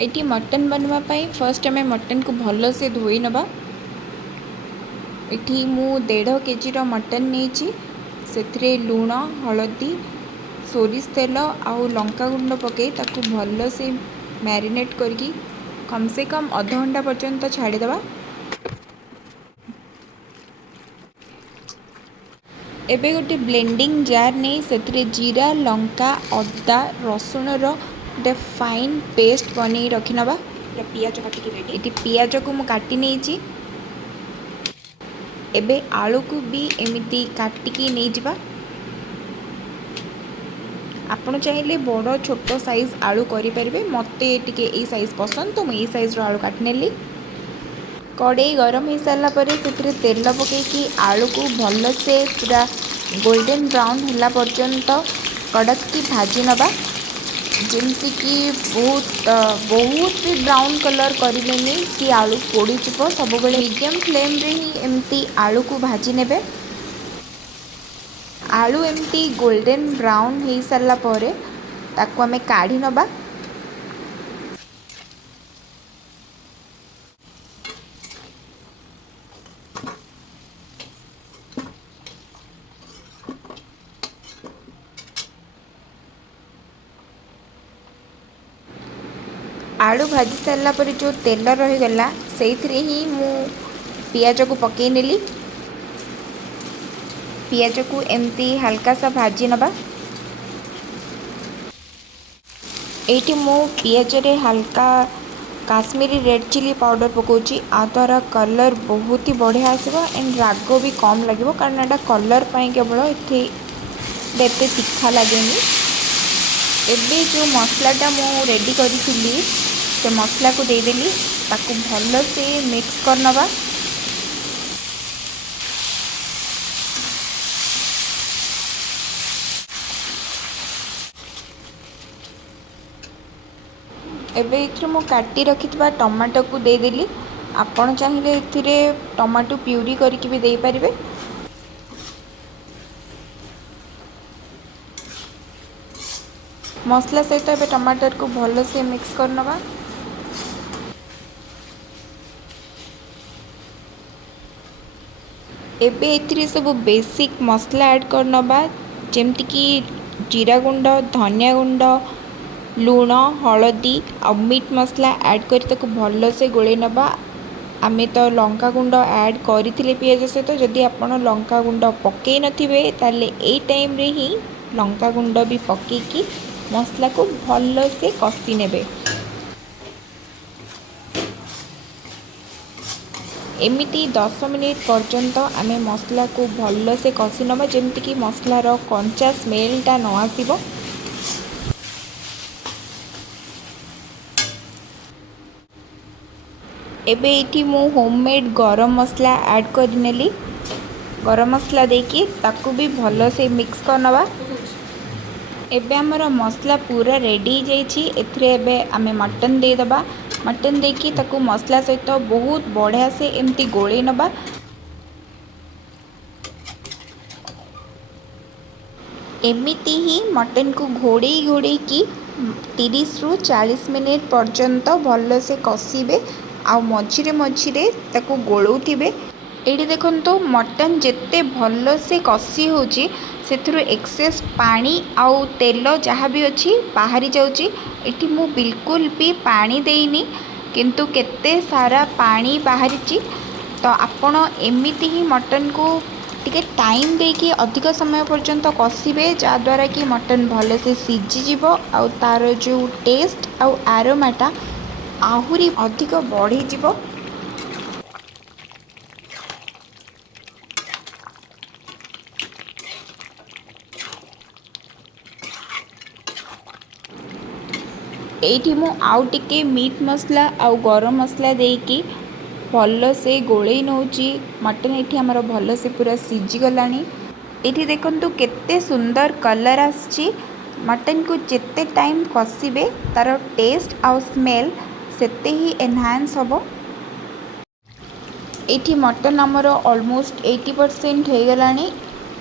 Eighty mutton बनवाई first आम mutton को भल से धोई नवा। एटी मु 1.5 केजी मटन नहीं से लुण हलदी सोरिष तेल आउ लंका गुंड पकई ताकू भल से मैरिनेट करके कम से कम अध घंटा पर्यंत छाड़ीदे। एबे गोटे ब्लेंडिंग जार नहीं से जीरा लंका अदा रसुण गोटे फाइन पेस्ट बन रखी नवा। पियाज काटिकी रेडी ये पियाज को मु काटी नहीं। एबे आलू को भी एमती काटिकी नहीं जावा। आपण चाहिए बड़ छोट साइज आलू करें मते टिके ए साइज पसंद तो मुझे साइज आलू काट नेली। कड़े गरम हो सारापर से तेल पकईकि आलू को भल से पूरा गोल्डन ब्राउन होला पर्यंत कड़क की भाजी नवा। जमती कि बहुत भी ब्राउन कलर करें कि आलू पोड़ी जीव सब मीडियम फ्लेम रे ही एमती आलू को भाजी नेबे। आलू एमती गोल्डन ब्राउन हो सारा पर ताकू आमे काढ़ी नबा। आलू भाजी सारा पर जो तेल रहीगला से ही मु पियाज को पकई नेली। पियाज को एमती हल्का सा भाजी नबा। एटी मु पियाज रे हल्का काश्मीरी रेड चिली पाउडर पकाउची। आ द्वारा कलर बहुत ही बढ़िया आसो एंड राग भी कम लगे कारण एटा कलर पाई केवल एते तीखा लगे। एबे जो मसलाटा मु रेडी करी से मसला को देदेली ताकू भल से मिक्स कर नवा। एबे इथरे मु काटी रखिथिबा टमाटो को देदेली। आपण चाहिए इथिरे टमाटो प्यूरी करके भी दे पारिबे। मसला सहित एबे टमाटर को भल से मिक्स कर नवा। एबे एथिरे सब बेसिक मसला ऐड कर नबा जेमती कि जीरा गुंड धनिया गुंड लुण हलदी आ मीट मसला ऐड कर ताको भल से गोले नबा। आमे तो लंका गुंड ऐड करथिले पियाज सहित जदि आपण लंका गुंड पकई नथिबे ताले ए टाइम रे ही लंका गुंड भी पकईकी मसला को भल से कषि नेबे। एमिती 10 मिनिट पर्यंत आमे मसला को भल से कषि नबा जेमती कि मसलार कंचा स्मेलटा न आसिबो। एबे इठी मु होममेड गरम मसला ऐड कर नेली। गरम मसला देकी ताकू भी भल से मिक्स कर नबा। एबे हमर मसला पूरा रेडी हो जाइछि। एथरे एबे आमे मटन दे दबा। मटन देकी ताकू मसला सहित बहुत बढ़िया से एमती गोले नबा। एमिती ही मटन को घोड़े घोड़े की 30 रु 40 मिनिट पर्यंत भल से कषिबे आ मझिरे मझिरे ताकू गोलौथिबे। एठी देखंतु मटन जेते भल से कषि होची सेथुरु एक्सेस पानी आउ तेल जहाँ भी अच्छी बाहरी जाउची। एठी मु बिल्कुल भी पानी देइनी किंतु केते सारा पानी बाहरीची। तो आपण एमिती ही मटन को टिके टाइम देकी अधिक समय पर्यंत कषिबे जद्वारा कि मटन भल से सीझी जीव आउ तार जो टेस्ट आउ आरोमाटा आहुरी अधिक बढ़ी जीव। एठी मु आउ टिके मीट मसला आउ गरम मसला देकी भल से गोले नौची। मटन एठी हमर भल से पूरा सीझी गलानी। एठी देखंतु केते सुंदर कलर आछि। मटन को जेते टाइम कषिबे तार टेस्ट आउ स्मेल सेते ही एनहांस हबो। एठी मटन हमर ऑलमोस्ट 80% हो गलानी।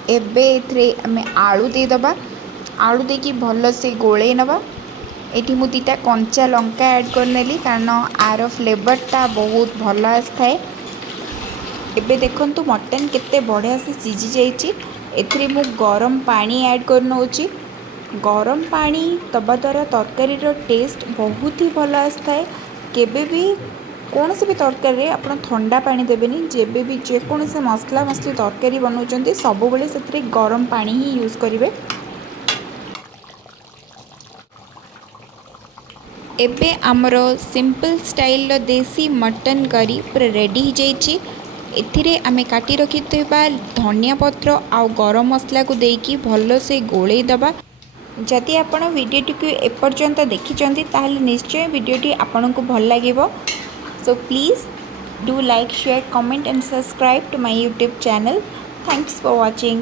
एबे एथरे आमे आलू दे दबा। आलू देकी भल से गोले नबा। एठी मु दुईटा कंचा लंका ऐड करनेली कारण आर फ्लेवरटा बहुत भल आए। एबे देखंतु मटन केते बढ़िया से सिझी जाइए। एथिरे मु गरम पानी ऐड कर नउची। गरम पानी दबा द्वारा तरकारी टेस्ट बहुत ही भल आए। केबे भी कौन भी तरकारी आप ठंडा पानी देवेनि। जेबे भी जेकोसी मसला मसली तरकारी बनाऊँ सब से गरम पानी ही यूज करेंगे। एबे आमर सिंपल स्टाइल देसी मटन करी पूरा रेडी हो जाइए। एथिरे आमे काटी रखि धनिया पत्र आउ गरम मसला को देकी भल से गोले दबा। जदि आपण वीडियोटी को एपर्यंत देखिछंती ताहले निश्चय वीडियोटी आपन को भल लागिबो। So please do like share comment and subscribe to my YouTube channel. Thanks for watching.